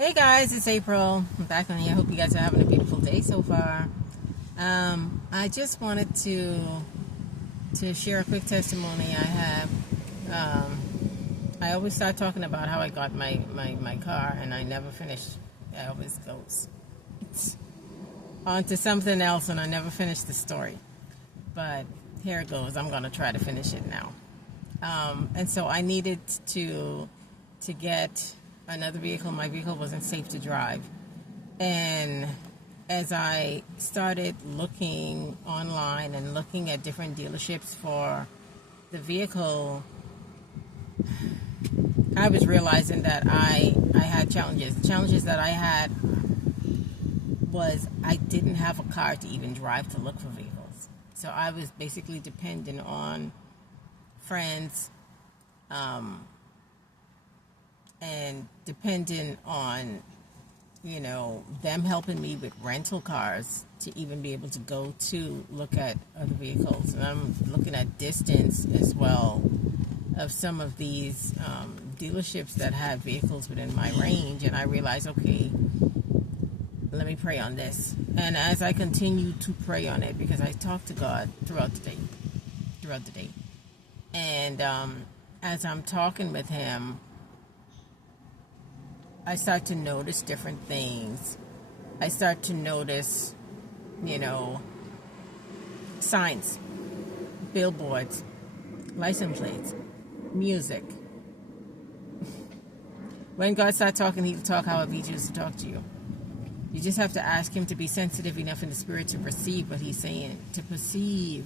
Hey guys, it's April. I'm back on here. I hope you guys are having a beautiful day so far. I just wanted to share a quick testimony I have. Um, I always start talking about how I got my car, and I never finish. I always goes on to something else, and I never finish the story. But here it goes. I'm gonna try to finish it now. And so I needed to get another vehicle. My vehicle wasn't safe to drive, and as I started looking online and looking at different dealerships for the vehicle, I was realizing that I had challenges. The challenges that I had was I didn't have a car to even drive to look for vehicles. So I was basically dependent on friends, and dependent on them helping me with rental cars to even be able to go to look at other vehicles. And I'm looking at distance as well of some of these dealerships that have vehicles within my range, and I realized, okay, let me pray on this. And as I continue to pray on it, because I talk to God throughout the day, and as I'm talking with Him, I start to notice different things. I start to notice, signs, billboards, license plates, music. When God starts talking, He'll talk however He chooses to talk to you. You just have to ask Him to be sensitive enough in the spirit to receive what He's saying, to perceive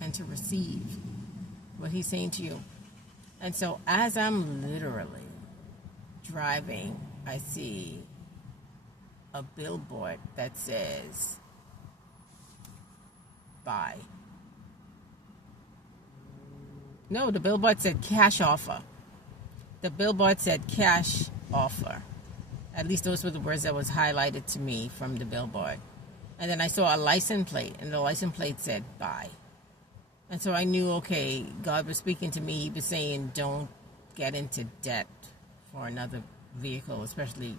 and to receive what He's saying to you. And so as I'm literally driving, I see a billboard that says buy. No, the billboard said cash offer. The billboard said cash offer. At least those were the words that was highlighted to me from the billboard. And then I saw a license plate, and the license plate said buy. And so I knew, okay, God was speaking to me. He was saying, don't get into debt for another vehicle, especially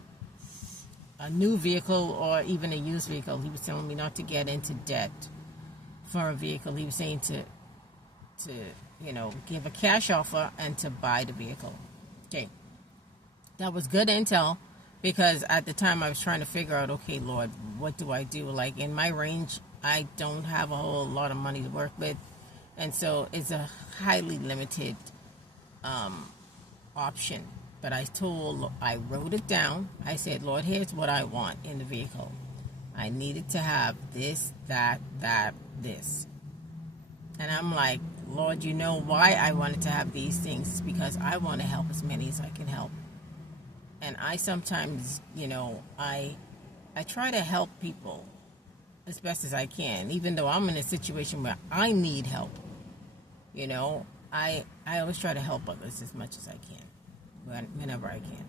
a new vehicle or even a used vehicle. He was telling me not to get into debt for a vehicle. He was saying to give a cash offer and to buy the vehicle. Okay. That was good intel, because at the time I was trying to figure out, okay, Lord, what do I do? Like, in my range, I don't have a whole lot of money to work with. And so it's a highly limited option. But I wrote it down. I said, Lord, here's what I want in the vehicle. I needed to have this, that, this. And I'm like, Lord, you know why I wanted to have these things? It's because I want to help as many as I can help. And I sometimes, I try to help people as best as I can, even though I'm in a situation where I need help. I always try to help others as much as I can, whenever I can,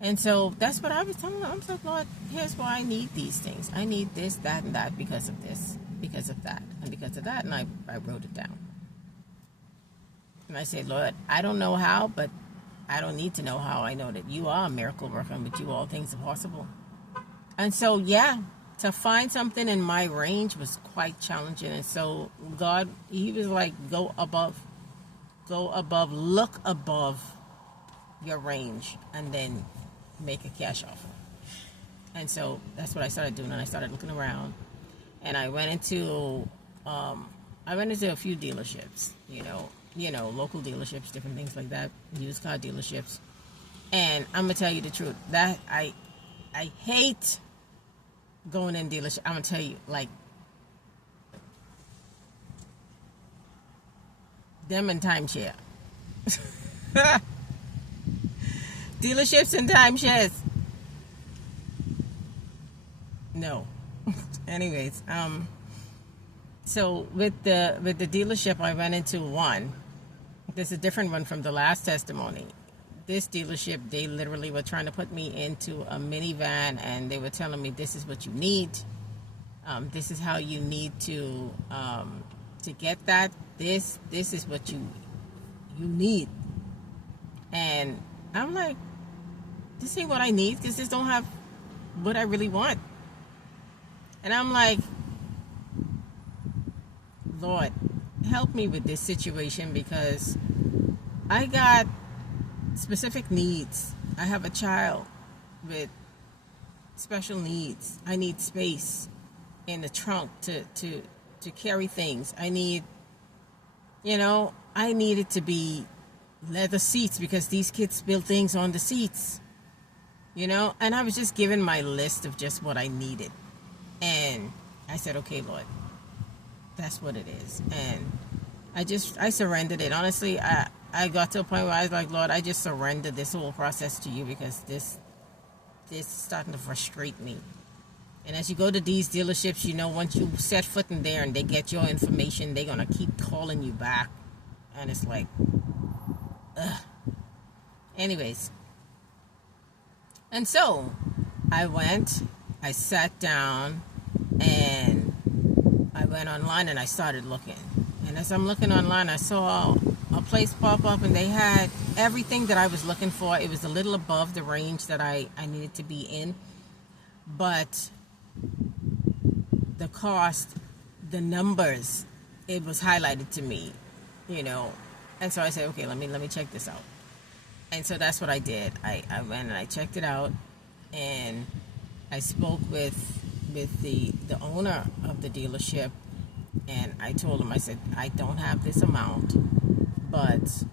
And so that's what I was telling them. I'm like, Lord, here's why I need these things. I need this, that, and that because of this, because of that, and because of that. And I wrote it down. And I said, Lord, I don't know how, but I don't need to know how. I know that you are a miracle worker, and with you all things are possible. And so, yeah, to find something in my range was quite challenging. And so God, He was like, go above, look above your range, and then make a cash offer. And so that's what I started doing. And I started looking around, and I went into a few dealerships, local dealerships, different things like that, used car dealerships. And I'm gonna tell you the truth, that I hate going in dealership. I'm gonna tell you, like, them and timeshare. Dealerships and timeshares. No. Anyways, so with the dealership, I went into one. This is a different one from the last testimony. This dealership, they literally were trying to put me into a minivan, and they were telling me, this is what you need. This is how you need to get that. This is what you need. And I'm like, this ain't what I need because this don't have what I really want. And I'm like, Lord, help me with this situation because I got specific needs. I have a child with special needs. I need space in the trunk to carry things. I need, I need it to be leather seats because these kids build things on the seats, and I was just given my list of just what I needed. And I said, okay, Lord, that's what it is. And I surrendered it. Honestly, I got to a point where I was like, Lord, I just surrendered this whole process to you because this is starting to frustrate me. And as you go to these dealerships, once you set foot in there and they get your information, they're going to keep calling you back. And it's like, ugh. Anyways. And so I sat down, and I went online and I started looking. And as I'm looking online, I saw a place pop up and they had everything that I was looking for. It was a little above the range that I needed to be in. But the cost, the numbers, it was highlighted to me, And so I said, okay, let me check this out. And so that's what I did. I went and I checked it out, and I spoke with the owner of the dealership, and I told him, I said, I don't have this amount, but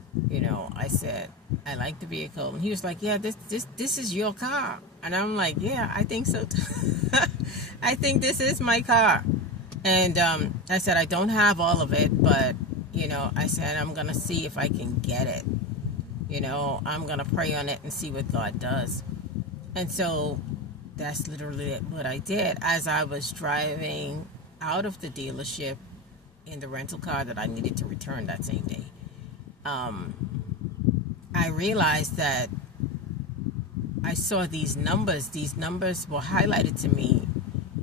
I said, I like the vehicle. And he was like, yeah, this is your car. And I'm like, yeah, I think so too. I think this is my car. And I said, I don't have all of it, but I said, I'm gonna see if I can get it. I'm gonna pray on it and see what God does. And so that's literally what I did. As I was driving out of the dealership in the rental car that I needed to return that same day, I realized that I saw these numbers. These numbers were highlighted to me.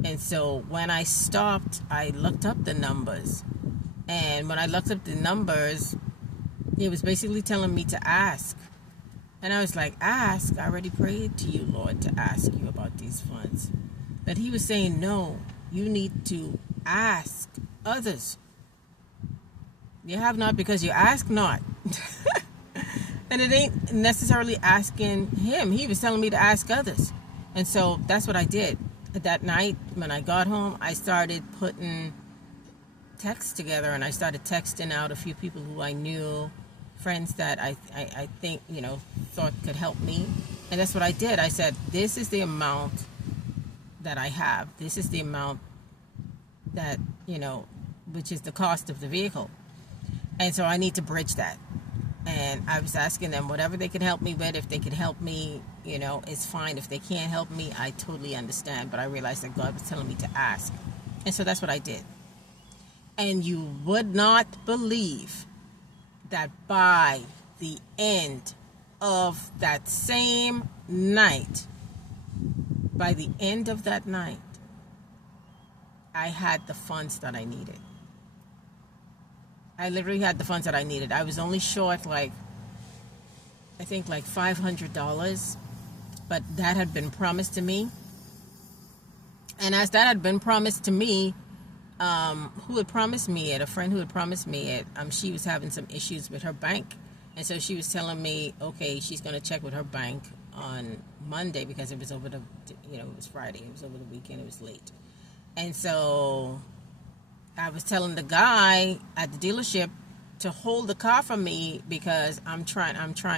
And so when I stopped, I looked up the numbers. And when I looked up the numbers, it was basically telling me to ask. And I was like, ask? I already prayed to you, Lord, to ask you about these funds. But he was saying, no, you need to ask others. You have not because you ask not. And it ain't necessarily asking him. He was telling me to ask others. And so that's what I did. That night, when I got home, I started putting texts together, and I started texting out a few people who I knew, friends that I think, thought could help me. And that's what I did. I said, this is the amount that I have. This is the amount that, which is the cost of the vehicle. And so I need to bridge that. And I was asking them whatever they could help me with. If they could help me, it's fine. If they can't help me, I totally understand. But I realized that God was telling me to ask. And so that's what I did. And you would not believe that by the end of that same night, by the end of that night, I had the funds that I needed. I literally had the funds that I needed. I was only short I think $500, but that had been promised to me. And as that had been promised to me, who had promised me it, a friend who had promised me it, she was having some issues with her bank. And so she was telling me, okay, she's going to check with her bank on Monday because it was over it was Friday. It was over the weekend. It was late. And so I was telling the guy at the dealership to hold the car for me because I'm trying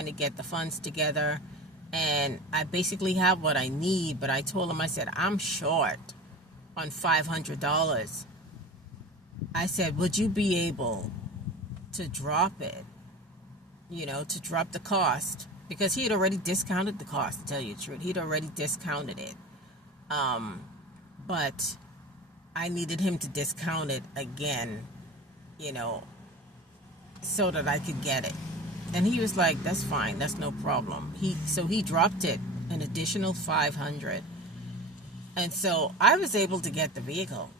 to get the funds together, and I basically have what I need. But I told him, I said, I'm short on $500. I said, would you be able to drop it, to drop the cost? Because he had already discounted the cost, to tell you the truth. He'd already discounted it. But I needed him to discount it again, so that I could get it. And he was like, that's fine, that's no problem. So he dropped it an additional $500. And so I was able to get the vehicle.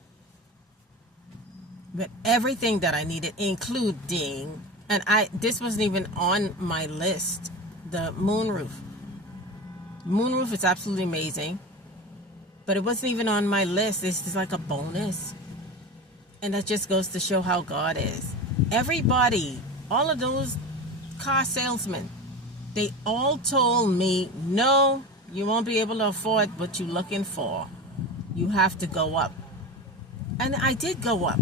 But everything that I needed, including, and this wasn't even on my list, the moonroof. Moonroof is absolutely amazing, but it wasn't even on my list. This is like a bonus. And that just goes to show how God is. Everybody, all of those car salesmen, they all told me, no, you won't be able to afford what you're looking for. You have to go up. And I did go up.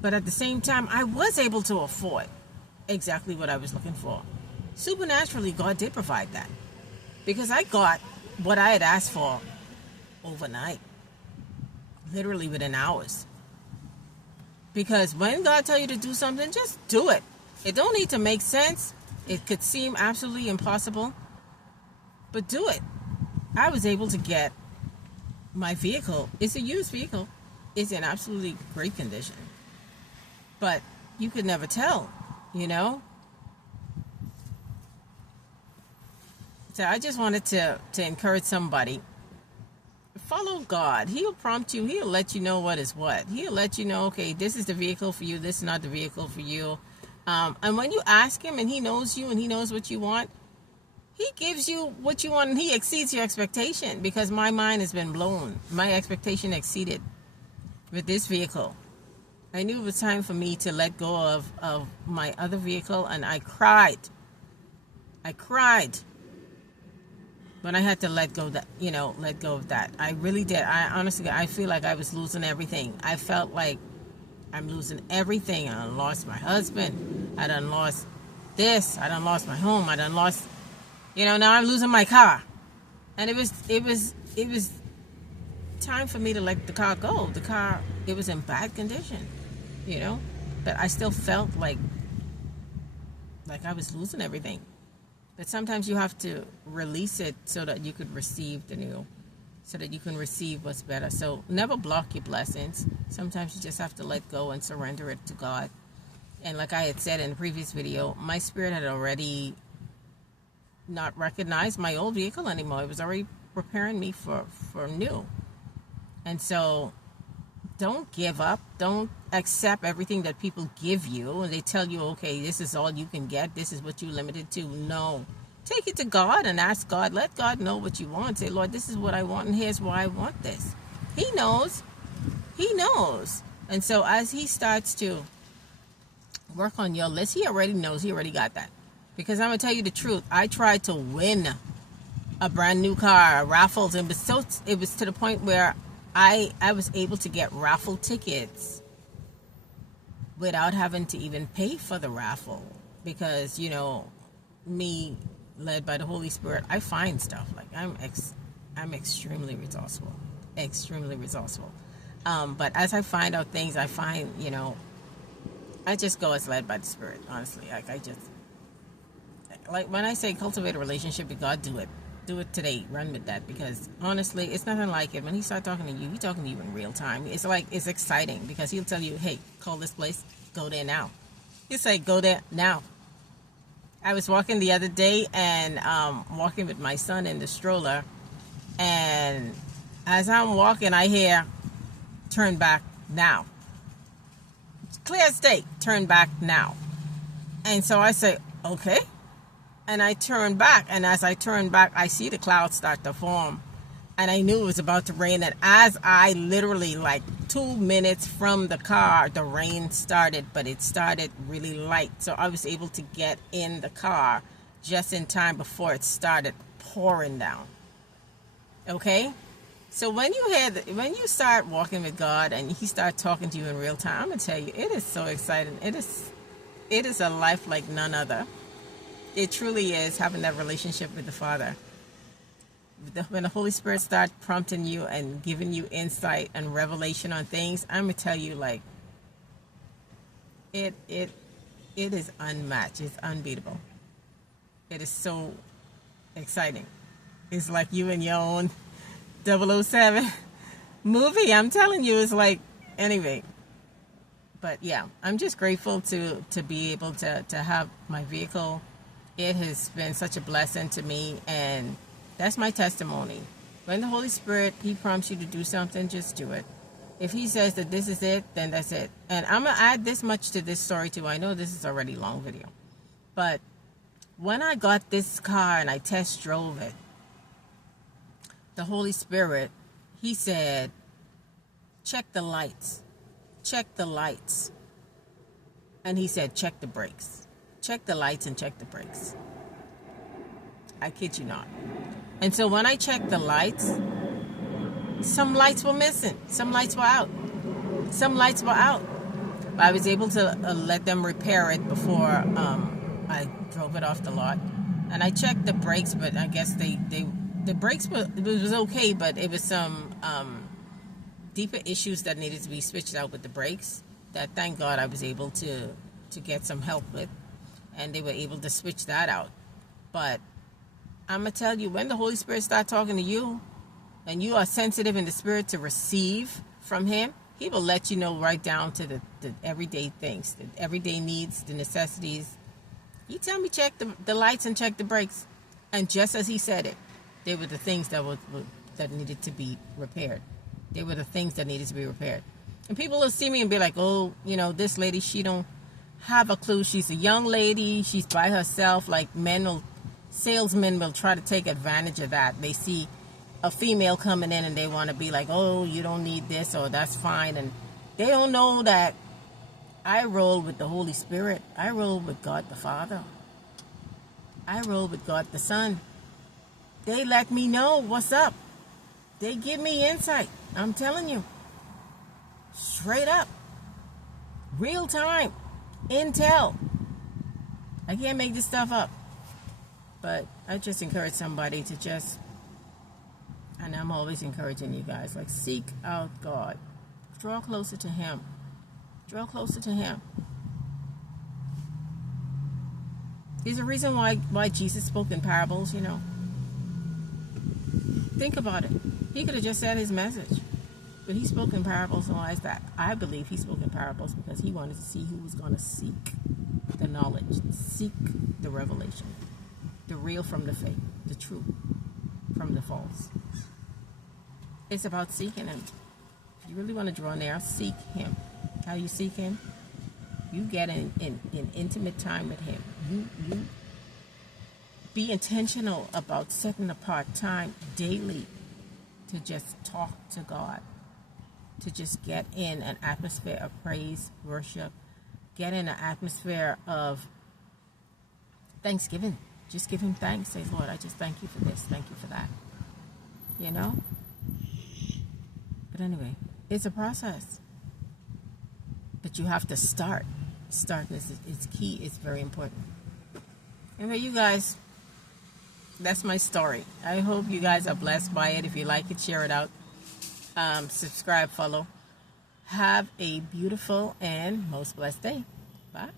But at the same time, I was able to afford exactly what I was looking for. Supernaturally, God did provide that. Because I got what I had asked for overnight. Literally within hours. Because when God tells you to do something, just do it. It don't need to make sense. It could seem absolutely impossible. But do it. I was able to get my vehicle. It's a used vehicle. It's in absolutely great condition. But you could never tell, you know? So I just wanted to encourage somebody. Follow God. He'll prompt you. He'll let you know what is what. He'll let you know, okay, this is the vehicle for you. This is not the vehicle for you. And when you ask him and he knows you and he knows what you want, he gives you what you want and he exceeds your expectation, because my mind has been blown. My expectation exceeded with this vehicle. I knew it was time for me to let go of my other vehicle, and I cried. I cried. But I had to let go of that. I really did. I feel like I was losing everything. I felt like I'm losing everything. I done lost my husband. I done lost this. I done lost my home. I done lost, now I'm losing my car. And it was time for me to let the car go. The car, it was in bad condition, but I still felt like I was losing everything. But sometimes you have to release it so that you could receive the new, so that you can receive what's better. So never block your blessings. Sometimes you just have to let go and surrender it to God. And like I had said in the previous video, my spirit had already not recognized my old vehicle anymore. It was already preparing me for new. And so don't give up. Don't accept everything that people give you and they tell you, okay, this is all you can get. This is what you're limited to. No. Take it to God and ask God. Let God know what you want. Say, Lord, this is what I want and here's why I want this. He knows. He knows. And so as he starts to work on your list, he already knows. He already got that. Because I'm going to tell you the truth. I tried to win a brand new car, raffles, and it was to the point where I was able to get raffle tickets without having to even pay for the raffle, because me, led by the Holy Spirit, I find stuff. Like I'm extremely resourceful, but as I find out things, I find I just go as led by the Spirit. Honestly, like when I say cultivate a relationship with God, do it today. Run with that, because honestly, it's nothing like it. When he starts talking to you, he's talking to you in real time. It's exciting, because he'll tell you, hey, call this place, go there now. He'll say, go there now. I was walking the other day and walking with my son in the stroller, and as I'm walking, I hear, turn back now. Clear as day, turn back now. And so I say, okay. And I turn back, and as I turn back, I see the clouds start to form. And I knew it was about to rain. And as I literally, 2 minutes from the car, the rain started, but it started really light. So I was able to get in the car just in time before it started pouring down. Okay? So when you start walking with God and he starts talking to you in real time, I'm going to tell you, it is so exciting. It is a life like none other. It truly is, having that relationship with the Father. When the Holy Spirit starts prompting you and giving you insight and revelation on things, I'm going to tell you, it is unmatched. It's unbeatable. It is so exciting. It's like you in your own 007 movie. I'm telling you, it's anyway. But yeah, I'm just grateful to be able to have my vehicle. It has been such a blessing to me, and that's my testimony. When the Holy Spirit, he prompts you to do something, just do it. If he says that this is it, then that's it. And I'm going to add this much to this story too. I know this is already a long video. But when I got this car and I test drove it, the Holy Spirit, he said, check the lights. Check the lights. And he said, check the brakes. Check the lights and check the brakes. I kid you not. And so when I checked the lights, some lights were missing. Some lights were out. Some lights were out. But I was able to let them repair it before I drove it off the lot. And I checked the brakes, but I guess the brakes was okay, but it was some deeper issues that needed to be switched out with the brakes that, thank God, I was able to get some help with. And they were able to switch that out. But I'm going to tell you, when the Holy Spirit starts talking to you and you are sensitive in the spirit to receive from him, he will let you know right down to the everyday things, the everyday needs, the necessities. You tell me check the lights and check the brakes. And just as he said it, they were the things that needed to be repaired. They were the things that needed to be repaired. And people will see me and be like, oh, this lady, she don't have a clue. She's a young lady. She's by herself. Like salesmen will try to take advantage of that. They see a female coming in and they want to be like, oh, you don't need this, or that's fine. And they don't know that I roll with the Holy Spirit. I roll with God the Father. I roll with God the Son. They let me know what's up. They give me insight. I'm telling you. Straight up. Real time. Intel. I can't make this stuff up. But I just encourage somebody to just, and I'm always encouraging you guys, like, seek out God. Draw closer to him. Draw closer to him. There's a reason why Jesus spoke in parables, Think about it. He could have just said his message. But he spoke in parables, and why is that? I believe he spoke in parables because he wanted to see who was going to seek the knowledge, seek the revelation, the real from the fake, the true from the false. It's about seeking him. If you really want to draw near, seek him. How you seek him? You get in intimate time with him. You be intentional about setting apart time daily to just talk to God, to just get in an atmosphere of praise, worship, get in an atmosphere of thanksgiving. Just give him thanks. Say, Lord, I just thank you for this. Thank you for that. But anyway, it's a process. But you have to start. Starting is key. It's very important. Anyway, you guys, that's my story. I hope you guys are blessed by it. If you like it, share it out. Subscribe, follow. Have a beautiful and most blessed day. Bye.